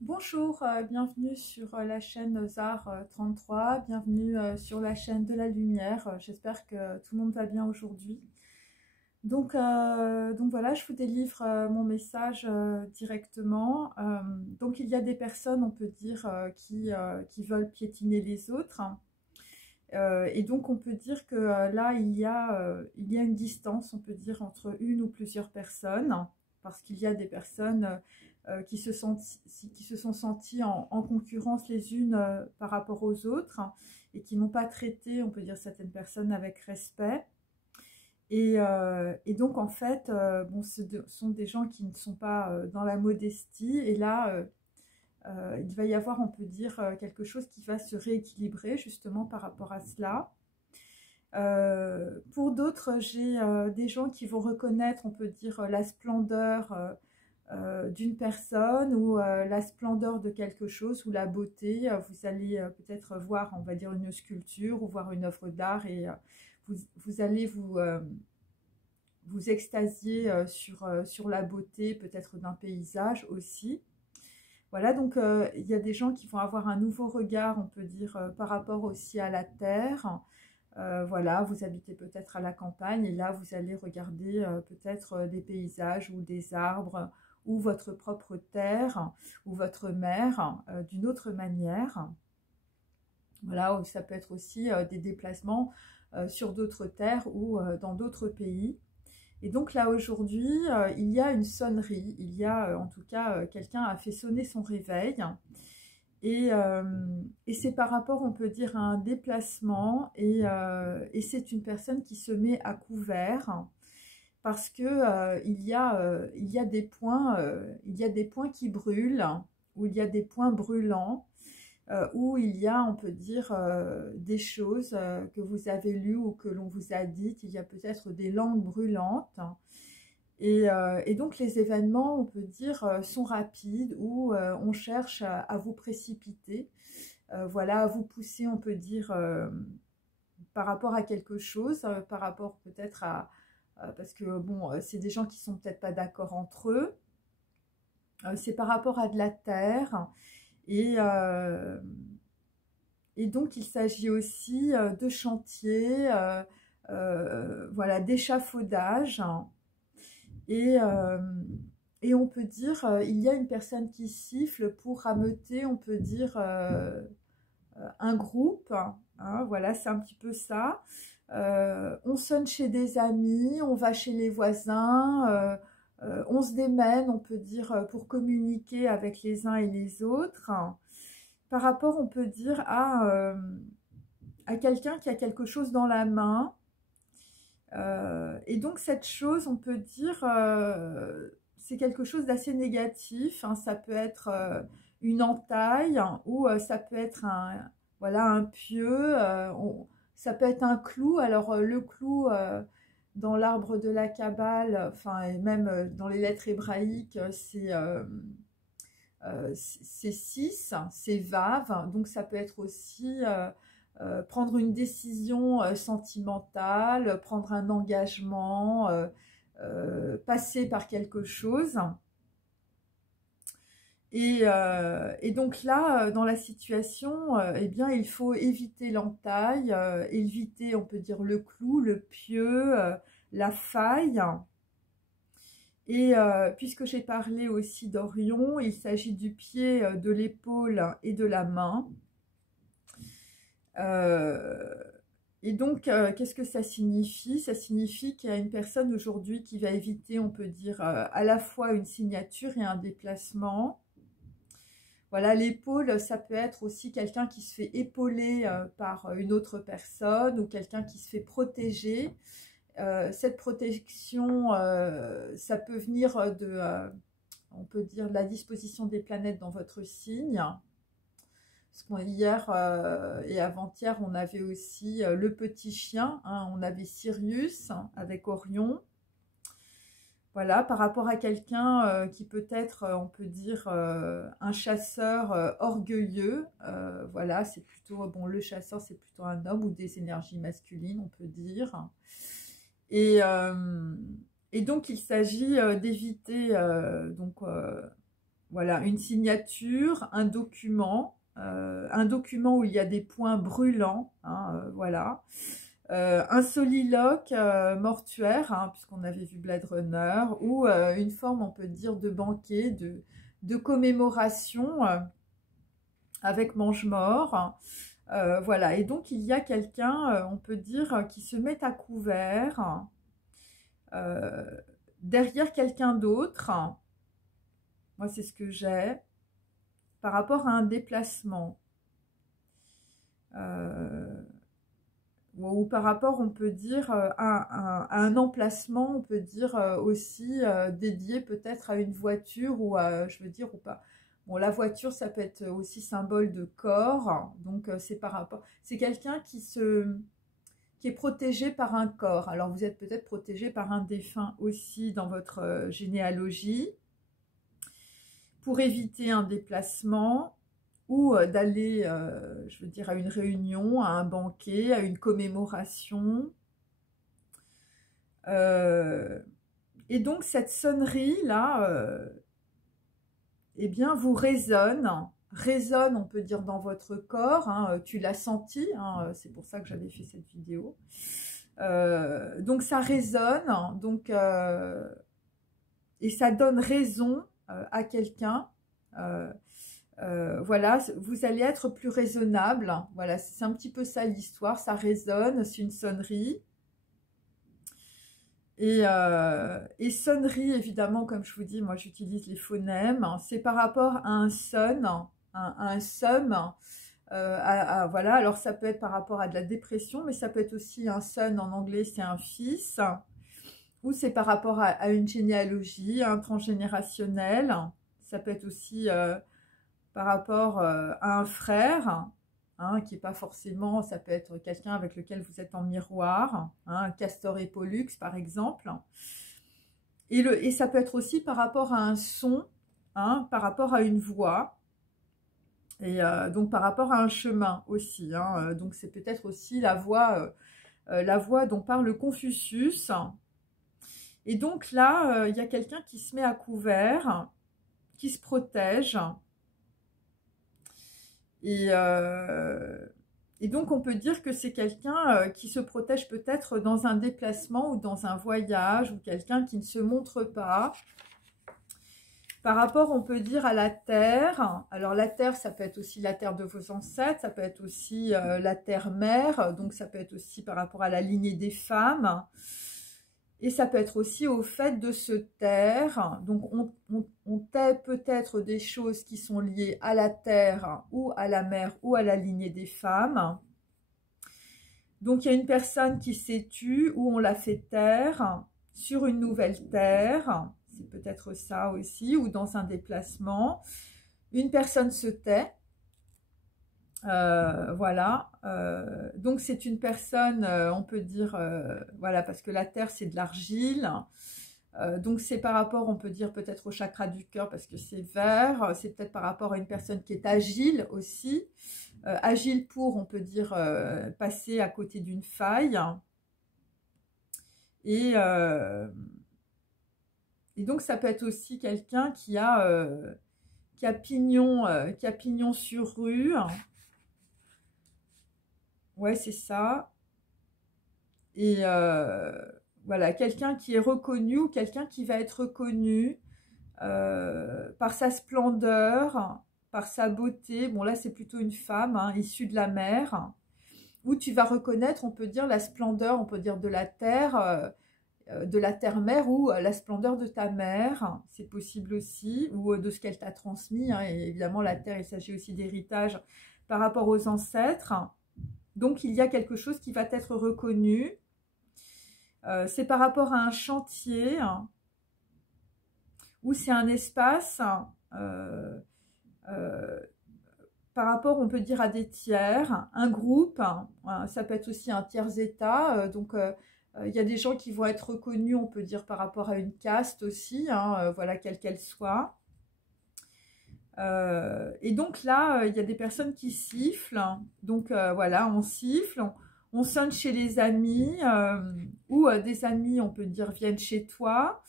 Bonjour, bienvenue sur la chaîne ZAR 33, bienvenue sur la chaîne de la lumière. J'espère que tout le monde va bien aujourd'hui. Donc voilà, je vous délivre mon message directement. Donc il y a des personnes, on peut dire, qui veulent piétiner les autres. Et donc on peut dire que là, il y a une distance, on peut dire, entre une ou plusieurs personnes, parce qu'il y a des personnes qui se sont senties en concurrence les unes par rapport aux autres, et qui n'ont pas traité, on peut dire, certaines personnes avec respect. Et donc en fait, bon, sont des gens qui ne sont pas dans la modestie, et là, il va y avoir, on peut dire, quelque chose qui va se rééquilibrer justement par rapport à cela. Pour d'autres, j'ai des gens qui vont reconnaître, on peut dire, la splendeur d'une personne, ou la splendeur de quelque chose, ou la beauté. Vous allez peut-être voir, on va dire, une sculpture ou voir une œuvre d'art, et vous allez vous extasier sur la beauté peut-être d'un paysage aussi. Voilà, donc il y a des gens qui vont avoir un nouveau regard, on peut dire, par rapport aussi à la terre. Voilà, vous habitez peut-être à la campagne, et là vous allez regarder peut-être des paysages ou des arbres ou votre propre terre ou votre mer d'une autre manière. Voilà, ça peut être aussi des déplacements sur d'autres terres ou dans d'autres pays. Et donc là aujourd'hui, il y a une sonnerie, il y a en tout cas quelqu'un a fait sonner son réveil. Et, euh, et c'est par rapport, on peut dire, à un déplacement, et c'est une personne qui se met à couvert, parce que il y a des points, il y a des points qui brûlent, ou il y a des points brûlants, où il y a, on peut dire, des choses que vous avez lues ou que l'on vous a dites. Il y a peut-être des langues brûlantes. Et donc les événements, on peut dire, sont rapides, ou on cherche à vous précipiter, voilà, à vous pousser, on peut dire, par rapport à quelque chose, par rapport peut-être parce que bon, c'est des gens qui sont peut-être pas d'accord entre eux, c'est par rapport à de la terre, et, euh, et donc il s'agit aussi de chantier, voilà, d'échafaudage. Et, euh, et on peut dire, il y a une personne qui siffle pour rameuter, on peut dire, un groupe, hein, voilà, c'est un petit peu ça. On sonne chez des amis, on va chez les voisins, on se démène, on peut dire, pour communiquer avec les uns et les autres. Par rapport, on peut dire, à quelqu'un qui a quelque chose dans la main. Et donc cette chose, on peut dire, c'est quelque chose d'assez négatif, hein. Ça peut être une entaille, hein, ou ça peut être voilà, un pieu, ça peut être un clou. Alors le clou, dans l'arbre de la Kabbale, enfin, et même dans les lettres hébraïques, c'est 6, c'est Vav, donc ça peut être aussi prendre une décision sentimentale, prendre un engagement, passer par quelque chose. Et donc là, dans la situation, eh bien, il faut éviter l'entaille, éviter, on peut dire, le clou, le pieu, la faille. Et puisque j'ai parlé aussi d'Orion, il s'agit du pied, de l'épaule et de la main. Euh, et donc, qu'est-ce que ça signifie? Ça signifie qu'il y a une personne aujourd'hui qui va éviter, on peut dire, à la fois une signature et un déplacement. Voilà, l'épaule, ça peut être aussi quelqu'un qui se fait épauler par une autre personne, ou quelqu'un qui se fait protéger. Cette protection, ça peut venir on peut dire, de la disposition des planètes dans votre signe. Parce qu'hier et avant-hier, on avait aussi le petit chien, hein, on avait Sirius avec Orion. Voilà, par rapport à quelqu'un qui peut être, on peut dire, un chasseur orgueilleux. Voilà, c'est plutôt, bon, le chasseur, c'est plutôt un homme, ou des énergies masculines, on peut dire. Et, euh, et donc, il s'agit d'éviter voilà, une signature, un document où il y a des points brûlants, hein, voilà. Un soliloque mortuaire, hein, puisqu'on avait vu Blade Runner, ou une forme, on peut dire, de banquet, de commémoration avec mange-mort. Voilà, et donc il y a quelqu'un, on peut dire, qui se met à couvert derrière quelqu'un d'autre. Moi, c'est ce que j'ai par rapport à un déplacement. Ou par rapport, on peut dire, à un emplacement, on peut dire aussi dédié peut-être à une voiture ou à, je veux dire, ou pas. Bon, la voiture, ça peut être aussi symbole de corps, donc c'est par rapport. C'est quelqu'un qui est protégé par un corps. Alors, vous êtes peut-être protégé par un défunt aussi dans votre généalogie pour éviter un déplacement ou d'aller, je veux dire, à une réunion, à un banquet, à une commémoration. Et donc, cette sonnerie-là, eh bien, vous résonne, on peut dire, dans votre corps, hein, tu l'as senti, hein, c'est pour ça que j'avais fait cette vidéo. Donc, ça résonne, donc, et ça donne raison à quelqu'un. Voilà, vous allez être plus raisonnable. Voilà, c'est un petit peu ça l'histoire. Ça résonne, c'est une sonnerie. Et sonnerie, évidemment, comme je vous dis, moi j'utilise les phonèmes. C'est par rapport à un son, un sum. Voilà, alors ça peut être par rapport à de la dépression, mais ça peut être aussi un son en anglais, c'est un fils. Ou c'est par rapport à une généalogie, un transgénérationnel. Ça peut être aussi par rapport à un frère, hein, qui n'est pas forcément, ça peut être quelqu'un avec lequel vous êtes en miroir, hein, Castor et Pollux par exemple. Et ça peut être aussi par rapport à un son, hein, par rapport à une voix, et donc par rapport à un chemin aussi. Hein, donc c'est peut-être aussi la voix dont parle Confucius. Et donc là, il y a quelqu'un qui se met à couvert, qui se protège. Et donc, on peut dire que c'est quelqu'un qui se protège peut-être dans un déplacement ou dans un voyage, ou quelqu'un qui ne se montre pas. Par rapport, on peut dire, à la terre. Alors, la terre, ça peut être aussi la terre de vos ancêtres, ça peut être aussi la terre-mère, donc ça peut être aussi par rapport à la lignée des femmes. Et ça peut être aussi au fait de se taire. Donc, on tait peut-être des choses qui sont liées à la terre ou à la mer ou à la lignée des femmes. Donc, il y a une personne qui s'est tue ou on l'a fait taire sur une nouvelle terre. C'est peut-être ça aussi, ou dans un déplacement. Une personne se tait. Voilà, donc c'est une personne, on peut dire, voilà, parce que la terre c'est de l'argile, donc c'est par rapport, on peut dire peut-être au chakra du cœur parce que c'est vert, c'est peut-être par rapport à une personne qui est agile aussi, agile pour, on peut dire, passer à côté d'une faille, et donc ça peut être aussi quelqu'un qui a pignon sur rue. Ouais, c'est ça. Et voilà, quelqu'un qui est reconnu ou quelqu'un qui va être reconnu par sa splendeur, par sa beauté. Bon, là, c'est plutôt une femme, hein, issue de la mer, où tu vas reconnaître, on peut dire, la splendeur, on peut dire de la terre-mère ou la splendeur de ta mère. C'est possible aussi, ou de ce qu'elle t'a transmis. Hein, et évidemment, la terre, il s'agit aussi d'héritage par rapport aux ancêtres. Donc, il y a quelque chose qui va être reconnu. C'est par rapport à un chantier ou c'est un espace par rapport, on peut dire, à des tiers, un groupe. Ça peut être aussi un tiers-état. Donc, il y a des gens qui vont être reconnus, on peut dire, par rapport à une caste aussi, hein, voilà, quelle qu'elle soit. Et donc là, il y a des personnes qui sifflent. Donc voilà, on siffle, on sonne chez les amis ou des amis, on peut dire, viennent chez toi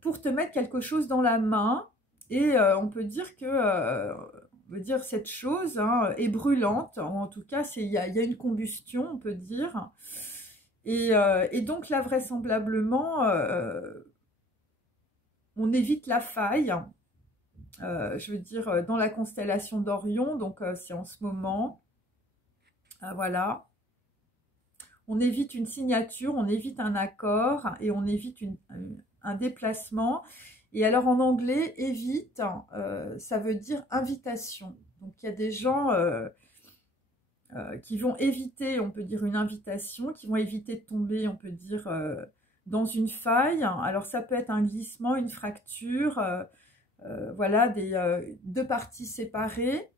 pour te mettre quelque chose dans la main. Et on peut dire que cette chose hein, est brûlante, en tout cas il y a une combustion, on peut dire. Et donc là, vraisemblablement, on évite la faille, je veux dire, dans la constellation d'Orion, donc c'est en ce moment. Voilà. On évite une signature, on évite un accord et on évite un déplacement. Et alors en anglais, évite, ça veut dire invitation. Donc il y a des gens qui vont éviter, on peut dire, une invitation, qui vont éviter de tomber, on peut dire, dans une faille. Alors ça peut être un glissement, une fracture, voilà, deux parties séparées.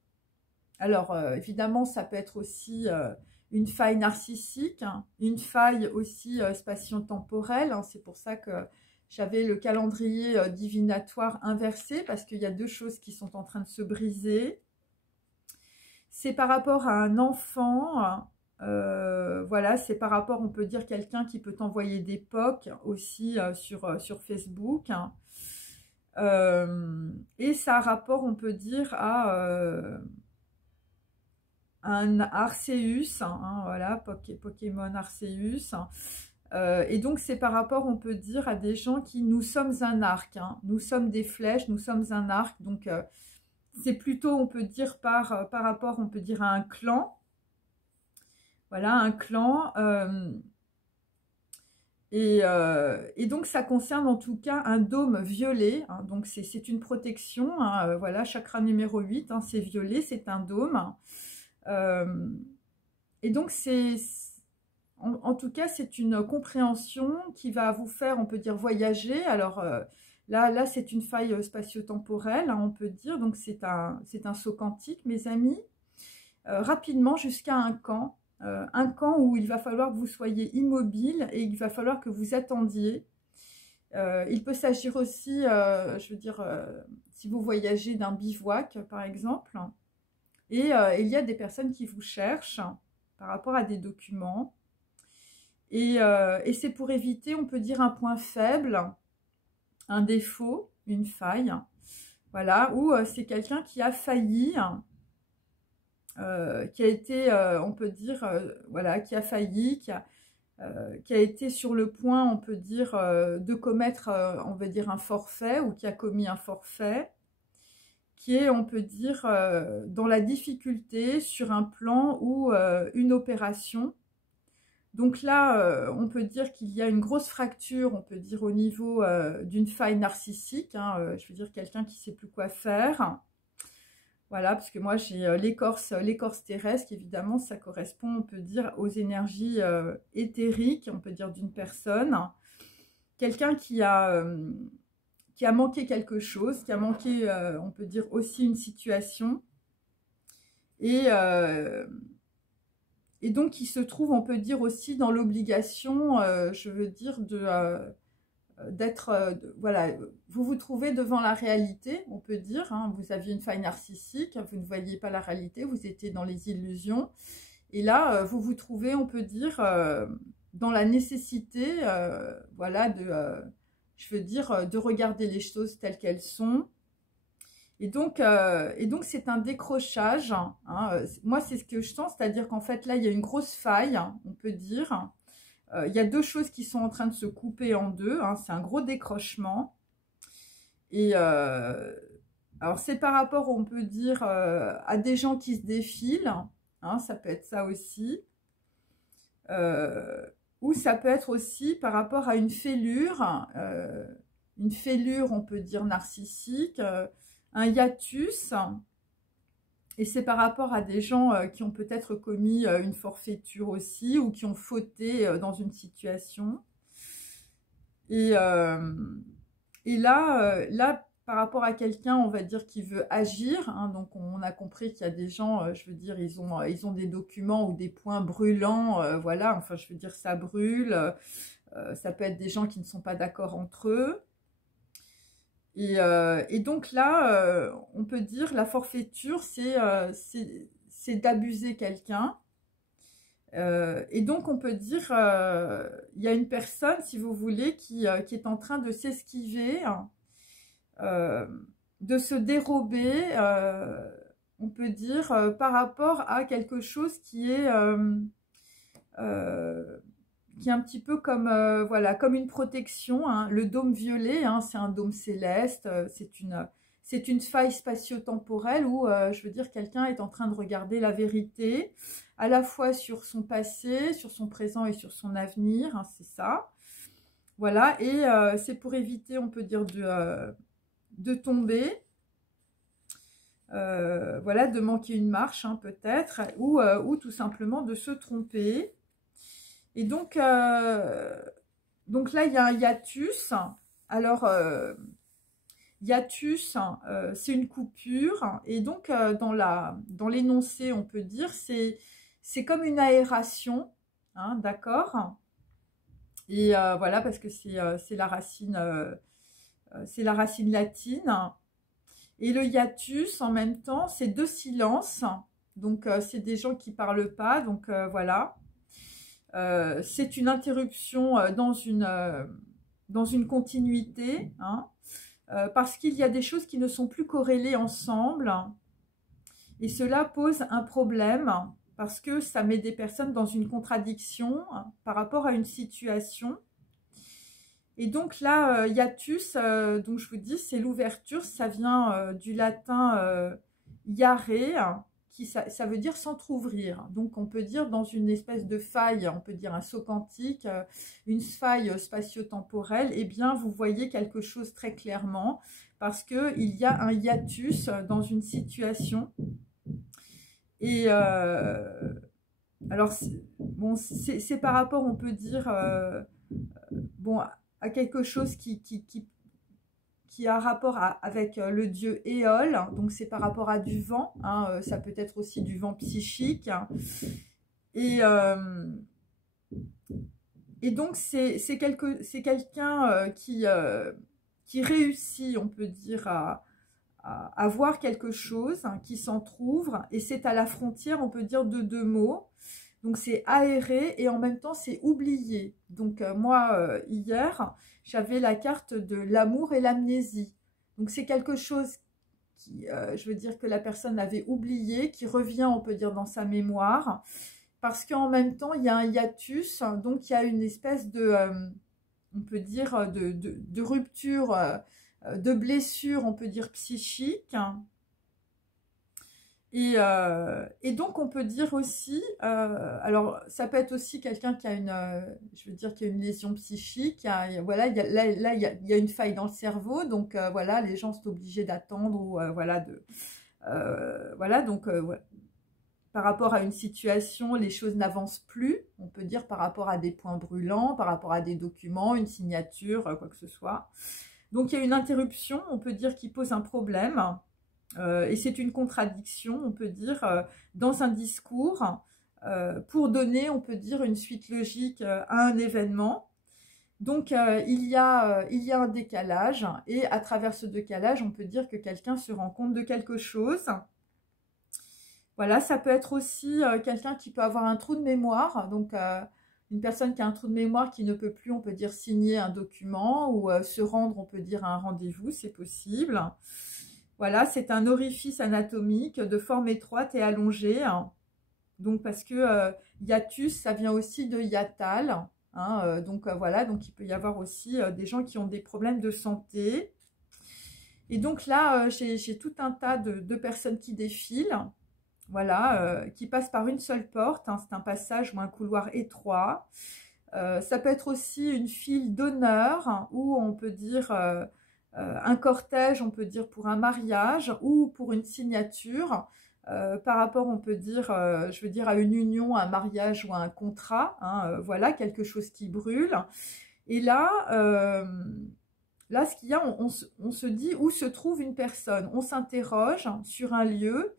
Alors évidemment, ça peut être aussi une faille narcissique, hein, une faille aussi spatio-temporelle. Hein, c'est pour ça que j'avais le calendrier divinatoire inversé, parce qu'il y a deux choses qui sont en train de se briser. C'est par rapport à un enfant, voilà, c'est par rapport, on peut dire, quelqu'un qui peut t'envoyer des POC aussi sur Facebook. Hein. Et ça a rapport, on peut dire, à un Arceus, hein, voilà, Pokémon Arceus. Et donc c'est par rapport, on peut dire, à des gens qui, nous sommes un arc, hein, nous sommes des flèches, nous sommes un arc, donc c'est plutôt, on peut dire, par rapport, on peut dire, à un clan, voilà, un clan, et donc ça concerne en tout cas un dôme violet, hein, donc c'est une protection, hein, voilà, chakra numéro 8, hein, c'est violet, c'est un dôme. Et donc en tout cas c'est une compréhension qui va vous faire, on peut dire, voyager. Alors là c'est une faille spatio-temporelle, hein, on peut dire, donc c'est un saut quantique, mes amis, rapidement jusqu'à un camp où il va falloir que vous soyez immobile et il va falloir que vous attendiez. Il peut s'agir aussi, je veux dire, si vous voyagez, d'un bivouac par exemple. Et il y a des personnes qui vous cherchent par rapport à des documents. Et c'est pour éviter, on peut dire, un point faible, un défaut, une faille. Voilà, ou c'est quelqu'un qui a failli, qui a été, on peut dire, voilà, qui a failli, qui a été sur le point, on peut dire, de commettre, on va dire, un forfait, ou qui a commis un forfait, qui est, on peut dire, dans la difficulté sur un plan ou une opération. Donc là, on peut dire qu'il y a une grosse fracture, on peut dire, au niveau d'une faille narcissique, hein, je veux dire, quelqu'un qui ne sait plus quoi faire. Voilà, parce que moi j'ai l'écorce terrestre, évidemment, ça correspond, on peut dire, aux énergies éthériques, on peut dire, d'une personne. Quelqu'un qui a manqué quelque chose, qui a manqué, on peut dire, aussi une situation, et donc qui se trouve, on peut dire, aussi dans l'obligation, je veux dire, d'être, voilà, vous vous trouvez devant la réalité, on peut dire, hein, vous aviez une faille narcissique, vous ne voyiez pas la réalité, vous étiez dans les illusions, et là, vous vous trouvez, on peut dire, dans la nécessité, voilà, je veux dire, de regarder les choses telles qu'elles sont. Et donc c'est un décrochage, hein. Moi, c'est ce que je sens, c'est-à-dire qu'en fait, là, il y a une grosse faille, on peut dire. Il y a deux choses qui sont en train de se couper en deux, hein. C'est un gros décrochement. Et alors, c'est par rapport, on peut dire, à des gens qui se défilent, hein, ça peut être ça aussi. Ou ça peut être aussi par rapport à une fêlure, on peut dire, narcissique, un hiatus, et c'est par rapport à des gens qui ont peut-être commis une forfaiture aussi, ou qui ont fauté dans une situation. Et là, par rapport à quelqu'un, on va dire, qui veut agir, hein, donc on a compris qu'il y a des gens, je veux dire, ils ont des documents ou des points brûlants, voilà, enfin, je veux dire, ça brûle, ça peut être des gens qui ne sont pas d'accord entre eux. Et donc là, on peut dire, la forfaiture, c'est d'abuser quelqu'un. Et donc, on peut dire, il y a une personne, si vous voulez, qui est en train de s'esquiver de se dérober, on peut dire, par rapport à quelque chose qui est un petit peu comme, voilà, comme une protection, hein. Le dôme violet, hein, c'est un dôme céleste, c'est une faille spatio-temporelle où, je veux dire, quelqu'un est en train de regarder la vérité, à la fois sur son passé, sur son présent et sur son avenir, hein, c'est ça. Voilà, et c'est pour éviter, on peut dire, de tomber, voilà, de manquer une marche, hein, peut-être, ou tout simplement de se tromper. Et donc là, il y a un hiatus. Alors, hiatus, c'est une coupure. Et donc, dans l'énoncé, on peut dire, c'est comme une aération, hein, d'accord? Et voilà, parce que c'est la racine latine. Et le hiatus, en même temps, c'est deux silences. Donc, c'est des gens qui ne parlent pas. Donc, voilà. C'est une interruption dans une continuité, hein, parce qu'il y a des choses qui ne sont plus corrélées ensemble. Et cela pose un problème, parce que ça met des personnes dans une contradiction, hein, par rapport à une situation. Et donc là, hiatus, donc je vous dis, c'est l'ouverture, ça vient du latin iare, ça veut dire s'entrouvrir. Donc on peut dire dans une espèce de faille, on peut dire un saut quantique, une faille spatio-temporelle, eh bien vous voyez quelque chose très clairement, parce qu'il y a un hiatus dans une situation. Et alors, bon, c'est par rapport, on peut dire, bon, à quelque chose qui a rapport avec le dieu Éole, donc c'est par rapport à du vent, hein, ça peut être aussi du vent psychique, et donc c'est quelqu'un qui réussit, on peut dire, à voir quelque chose, hein, qui s'entrouvre, et c'est à la frontière, on peut dire, de deux mots. Donc c'est aéré et en même temps c'est oublié. Donc moi, hier, j'avais la carte de l'amour et l'amnésie. Donc c'est quelque chose qui, je veux dire, que la personne avait oublié, qui revient, on peut dire, dans sa mémoire. Parce qu'en même temps, il y a un hiatus, donc il y a une espèce de, on peut dire, de rupture, de blessure, on peut dire, psychique. Et donc, on peut dire aussi, alors ça peut être aussi quelqu'un qui a je veux dire, qui a une lésion psychique, voilà, là, il y a une faille dans le cerveau, donc voilà, les gens sont obligés d'attendre, ou voilà, voilà, donc ouais. Par rapport à une situation, les choses n'avancent plus, on peut dire, par rapport à des points brûlants, par rapport à des documents, une signature, quoi que ce soit. Donc, il y a une interruption, on peut dire, qui pose un problème. Et c'est une contradiction, on peut dire, dans un discours, pour donner, on peut dire, une suite logique à un événement. Donc, il y a un décalage, et à travers ce décalage, on peut dire que quelqu'un se rend compte de quelque chose. Voilà, ça peut être aussi quelqu'un qui peut avoir un trou de mémoire, donc une personne qui a un trou de mémoire qui ne peut plus, on peut dire, signer un document, ou se rendre, on peut dire, à un rendez-vous, c'est possible. Voilà, c'est un orifice anatomique de forme étroite et allongée, hein. Donc, parce que hiatus, ça vient aussi de hiatal, hein, donc voilà, donc il peut y avoir aussi des gens qui ont des problèmes de santé. Et donc là, j'ai tout un tas de personnes qui défilent, voilà, qui passent par une seule porte, hein, c'est un passage ou un couloir étroit. Ça peut être aussi une file d'honneur, hein, où on peut dire un cortège, on peut dire pour un mariage ou pour une signature, par rapport, on peut dire, je veux dire, à une union, un mariage ou à un contrat, hein, voilà, quelque chose qui brûle. Et là, ce qu'il y a, on se dit où se trouve une personne. On s'interroge sur un lieu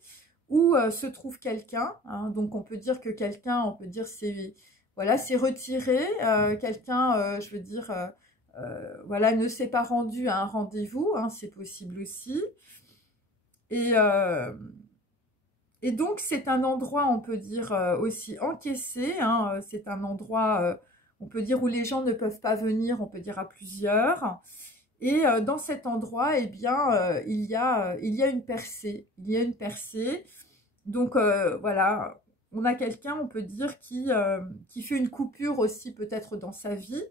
où se trouve quelqu'un, hein, donc on peut dire que quelqu'un, on peut dire, voilà, c'est retiré, quelqu'un, je veux dire, voilà, ne s'est pas rendu à un rendez-vous, hein, c'est possible aussi. Et donc, c'est un endroit, on peut dire, aussi encaissé, hein, c'est un endroit, on peut dire, où les gens ne peuvent pas venir, on peut dire à plusieurs. Et dans cet endroit, eh bien, il y a une percée. Il y a une percée. Donc, voilà, on a quelqu'un, on peut dire, qui fait une coupure aussi peut-être dans sa vie.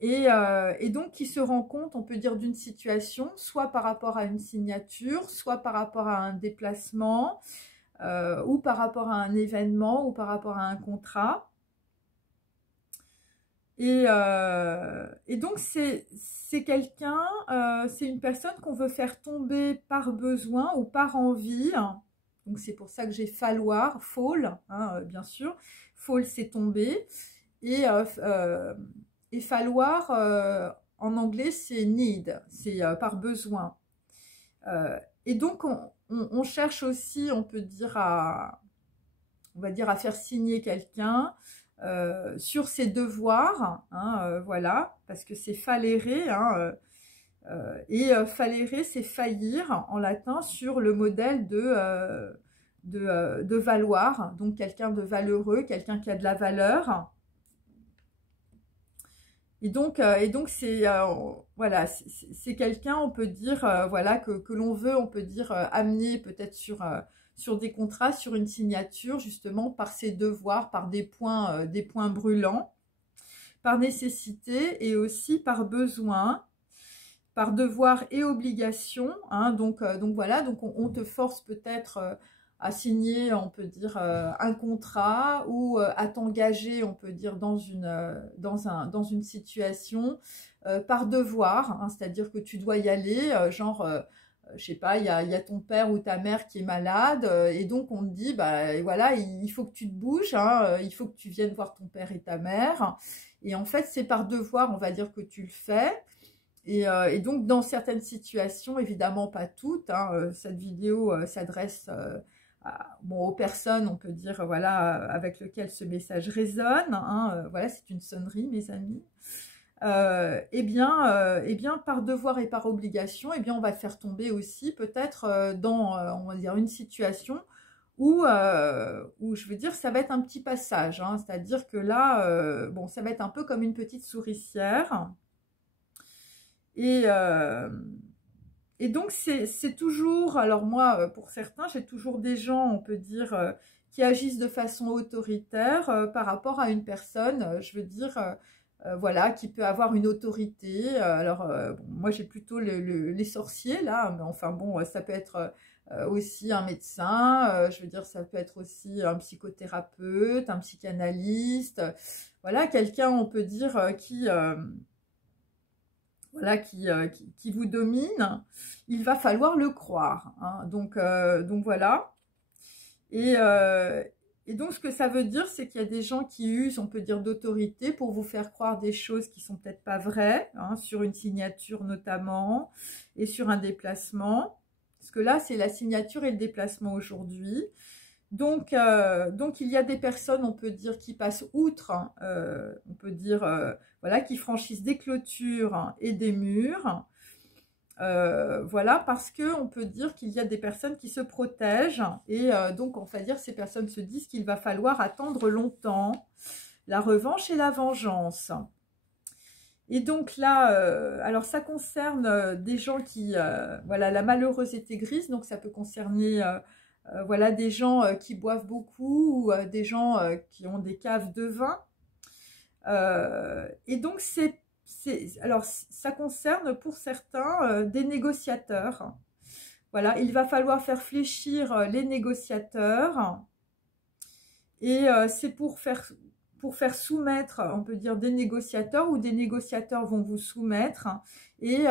Et donc, qui se rend compte, on peut dire, d'une situation, soit par rapport à une signature, soit par rapport à un déplacement, ou par rapport à un événement, ou par rapport à un contrat. Et donc, c'est quelqu'un, c'est une personne qu'on veut faire tomber par besoin ou par envie. Donc, c'est pour ça que j'ai falloir, fall, hein, bien sûr. Fall, c'est tomber. Et falloir, en anglais, c'est need, c'est par besoin. Et donc, on cherche aussi, on peut dire, on va dire, à faire signer quelqu'un sur ses devoirs, hein, voilà, parce que c'est fallere, hein, fallere, c'est faillir en latin sur le modèle de valoir, donc quelqu'un de valeureux, quelqu'un qui a de la valeur. Et donc c'est voilà, c'est quelqu'un, on peut dire, voilà, que l'on veut, on peut dire, amener peut-être sur des contrats, sur une signature, justement par ses devoirs, par des points brûlants, par nécessité et aussi par besoin, par devoir et obligation, hein, donc voilà, donc on te force peut-être à signer, on peut dire, un contrat ou à t'engager, on peut dire, dans une situation par devoir, hein, c'est-à-dire que tu dois y aller, genre, je sais pas, il y a ton père ou ta mère qui est malade, et donc on te dit, bah voilà, il faut que tu te bouges, hein, il faut que tu viennes voir ton père et ta mère, et en fait c'est par devoir, on va dire, que tu le fais. Et donc, dans certaines situations, évidemment pas toutes, hein, cette vidéo s'adresse aux personnes, on peut dire, voilà, avec lesquelles ce message résonne, hein, voilà, c'est une sonnerie, mes amis. Eh bien, par devoir et par obligation, eh bien, on va faire tomber aussi peut-être dans, on va dire, une situation où, je veux dire, ça va être un petit passage, hein, c'est-à-dire que là, bon, ça va être un peu comme une petite souricière. Et donc, c'est toujours, alors moi, pour certains, j'ai toujours des gens, on peut dire, qui agissent de façon autoritaire par rapport à une personne, je veux dire, voilà, qui peut avoir une autorité. Alors, bon, moi, j'ai plutôt les sorciers, là, mais enfin, bon, ça peut être aussi un médecin, je veux dire, ça peut être aussi un psychothérapeute, un psychanalyste, voilà, quelqu'un, on peut dire, voilà, qui vous domine, il va falloir le croire, hein. Donc voilà. Et donc, ce que ça veut dire, c'est qu'il y a des gens qui usent, on peut dire, d'autorité pour vous faire croire des choses qui sont peut-être pas vraies, hein, sur une signature notamment, et sur un déplacement. Parce que là, c'est la signature et le déplacement aujourd'hui. Donc, il y a des personnes, on peut dire, qui passent outre, hein, on peut dire, voilà, qui franchissent des clôtures, hein, et des murs. Voilà, parce que on peut dire qu'il y a des personnes qui se protègent. Et donc, on va dire, ces personnes se disent qu'il va falloir attendre longtemps la revanche et la vengeance. Et donc là, alors ça concerne des gens qui, voilà, la malheureuse était grise, donc ça peut concerner... voilà, des gens qui boivent beaucoup ou des gens qui ont des caves de vin. Et donc, alors, ça concerne pour certains des négociateurs. Voilà, il va falloir faire fléchir les négociateurs. Et c'est pour faire soumettre, on peut dire, des négociateurs, ou des négociateurs vont vous soumettre. Et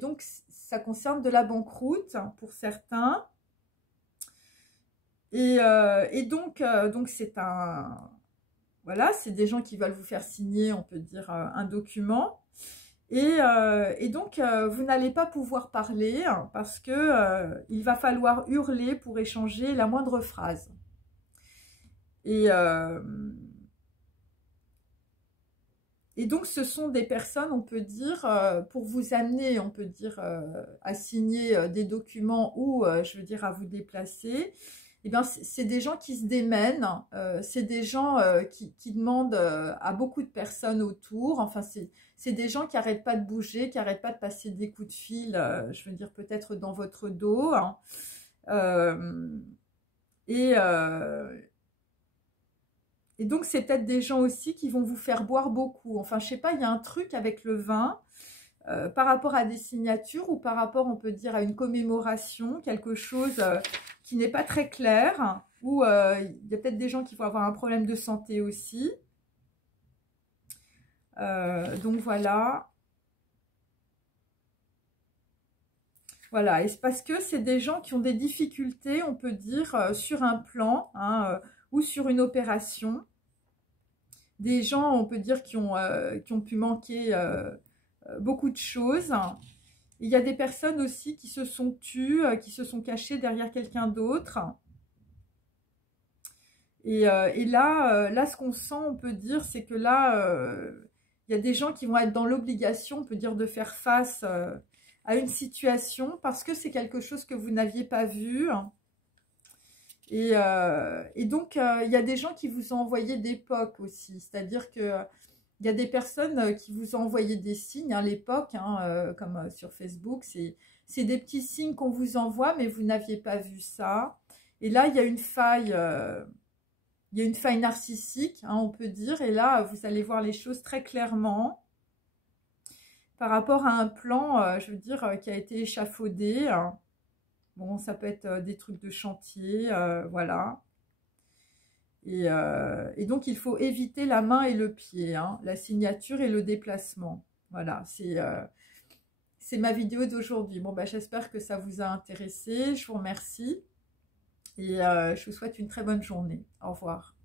donc, ça concerne de la banqueroute pour certains. Et donc c'est voilà, c'est des gens qui veulent vous faire signer, on peut dire, un document. Et donc, vous n'allez pas pouvoir parler, hein, parce que il va falloir hurler pour échanger la moindre phrase. Et donc, ce sont des personnes, on peut dire, pour vous amener, on peut dire, à signer des documents ou, je veux dire, à vous déplacer. eh bien, c'est des gens qui se démènent, c'est des gens qui demandent à beaucoup de personnes autour. Enfin, c'est des gens qui n'arrêtent pas de bouger, qui n'arrêtent pas de passer des coups de fil, je veux dire peut-être dans votre dos. Hein. Et, et donc, c'est peut-être des gens aussi qui vont vous faire boire beaucoup. Enfin, je sais pas, il y a un truc avec le vin par rapport à des signatures ou par rapport, on peut dire, à une commémoration, quelque chose qui n'est pas très clair, ou il y a peut-être des gens qui vont avoir un problème de santé aussi. Donc, voilà. Voilà, et c'est parce que c'est des gens qui ont des difficultés, on peut dire, sur un plan, hein, ou sur une opération. Des gens, on peut dire, qui ont pu manquer beaucoup de choses. Il y a des personnes aussi qui se sont tues, qui se sont cachées derrière quelqu'un d'autre. Et là, ce qu'on sent, on peut dire, c'est que là, il y a des gens qui vont être dans l'obligation, on peut dire, de faire face à une situation parce que c'est quelque chose que vous n'aviez pas vu. Et donc, il y a des gens qui vous ont envoyé des POC aussi. C'est-à-dire que il y a des personnes qui vous ont envoyé des signes, hein, l'époque, hein, comme sur Facebook, c'est des petits signes qu'on vous envoie, mais vous n'aviez pas vu ça. Et là, il y a une faille narcissique, hein, on peut dire, et là, vous allez voir les choses très clairement par rapport à un plan, je veux dire, qui a été échafaudé. Hein. Bon, ça peut être des trucs de chantier, voilà. Et donc, il faut éviter la main et le pied, hein, la signature et le déplacement. Voilà, c'est ma vidéo d'aujourd'hui. Bon, bah, j'espère que ça vous a intéressé. Je vous remercie et je vous souhaite une très bonne journée. Au revoir.